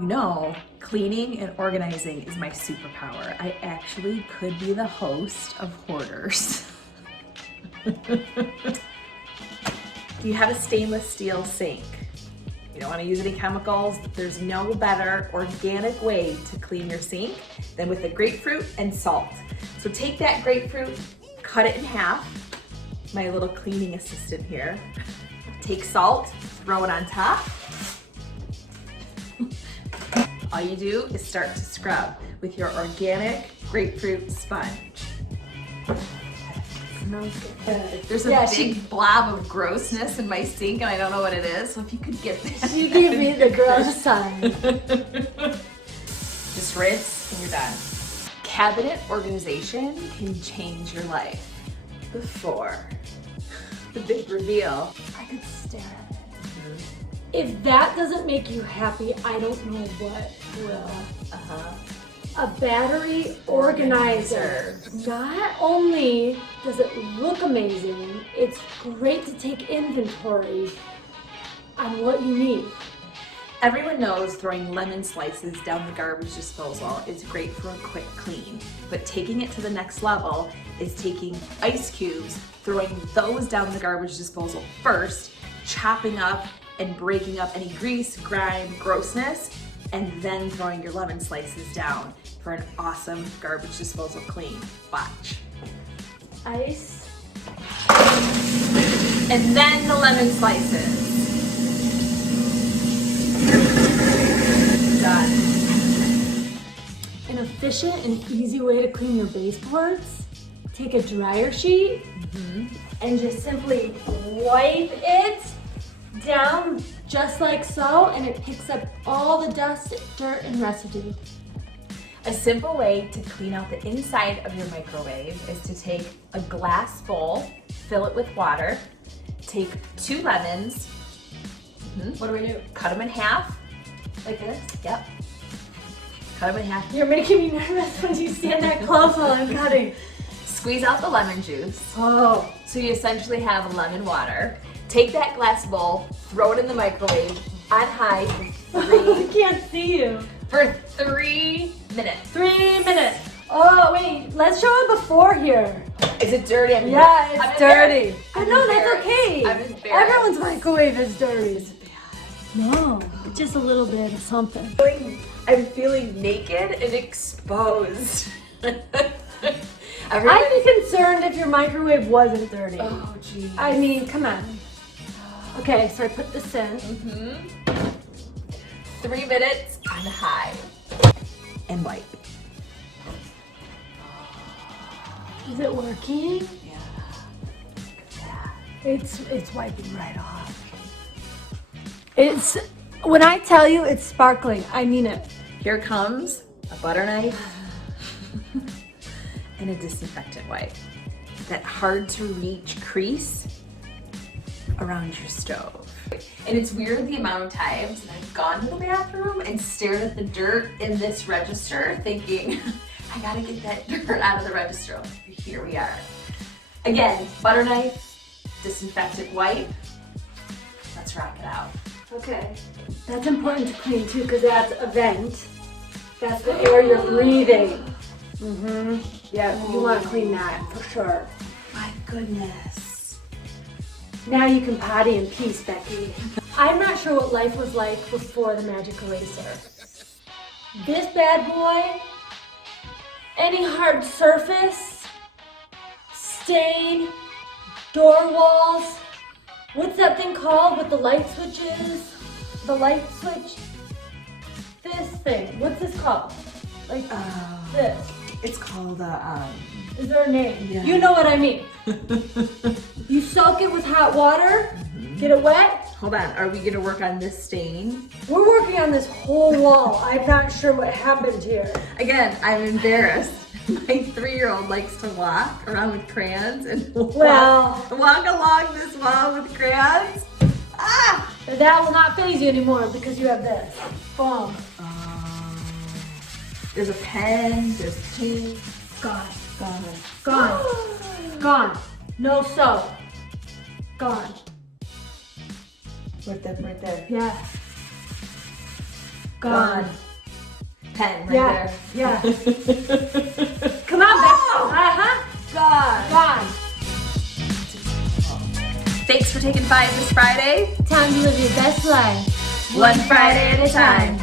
You know, cleaning and organizing is my superpower. I actually could be the host of Hoarders. Do you have a stainless steel sink? You don't want to use any chemicals. There's no better organic way to clean your sink than with the grapefruit and salt. So take that grapefruit, cut it in half. My little cleaning assistant here. Take salt, throw it on top. All you do is start to scrub with your organic grapefruit sponge. Smells good. There's a big blob of grossness in my sink and I don't know what it is, so if you could get that. She gave me the gross side. Just rinse and you're done. Cabinet organization can change your life. Before the big reveal. I could stare at it. If that doesn't make you happy, I don't know what will. A battery organizer. Not only does it look amazing, it's great to take inventory on what you need. Everyone knows throwing lemon slices down the garbage disposal is great for a quick clean, but taking it to the next level is taking ice cubes, throwing those down the garbage disposal first, chopping up and breaking up any grease, grime, grossness, and then throwing your lemon slices down for an awesome garbage disposal clean. Watch. Ice. And then the lemon slices. Done. An efficient and easy way to clean your baseboards. Take a dryer sheet and just simply wipe it down just like so, and it picks up all the dust, dirt, and residue. A simple way to clean out the inside of your microwave is to take a glass bowl, fill it with water, take 2 lemons. What do we do? Cut them in half. Like this? Yep. Cut them in half. You're making me nervous when you stand that close while I'm cutting. Squeeze out the lemon juice. Oh. So you essentially have lemon water. Take that glass bowl, throw it in the microwave on high for I can't see you. 3 minutes. 3 minutes. Oh, wait, let's show it before here. Is it dirty? Yeah, it's dirty. I'm No, that's embarrassed. okay. I'm embarrassed. Everyone's microwave is dirty. No, just a little bit of something. I'm feeling naked and exposed. I'd be concerned if your microwave wasn't dirty. Oh, geez. I mean, come on. Okay, so I put this in. 3 minutes on high. And wipe. Is it working? Yeah. It's wiping right off. It's, when I tell you it's sparkling, I mean it. Here comes a butter knife and a disinfectant wipe. That hard to reach crease around your stove. And it's weird the amount of times that I've gone to the bathroom and stared at the dirt in this register thinking, I gotta get that dirt out of the register. Here we are. Again, butter knife, disinfectant wipe. Let's rock it out. Okay. That's important to clean too, because that's a vent. That's the air you're breathing. Yeah, you want to clean that for sure. My goodness. Now you can potty in peace, Becky. I'm not sure what life was like before the magic eraser. This bad boy, any hard surface, stain, door walls, what's that thing called with the light switches? The light switch? This thing, what's this called? Like this. It's called Is there a name? Yeah. You know what I mean. You soak it with hot water, get it wet. Hold on, are we gonna work on this stain? We're working on this whole wall. I'm not sure what happened here. Again, I'm embarrassed. My 3-year-old likes to walk around with crayons and walk along this wall with crayons. Ah! That will not faze you anymore because you have this. Boom. There's a pen, there's paint. Gone. Gone. Gone. No soap. Gone. Right there. Yeah. Gone. Pen right Yeah, there. yeah. Come on, Becky. Uh-huh. God. Gone. Thanks for taking 5 this Friday. Time to live your best life. One Friday at a time.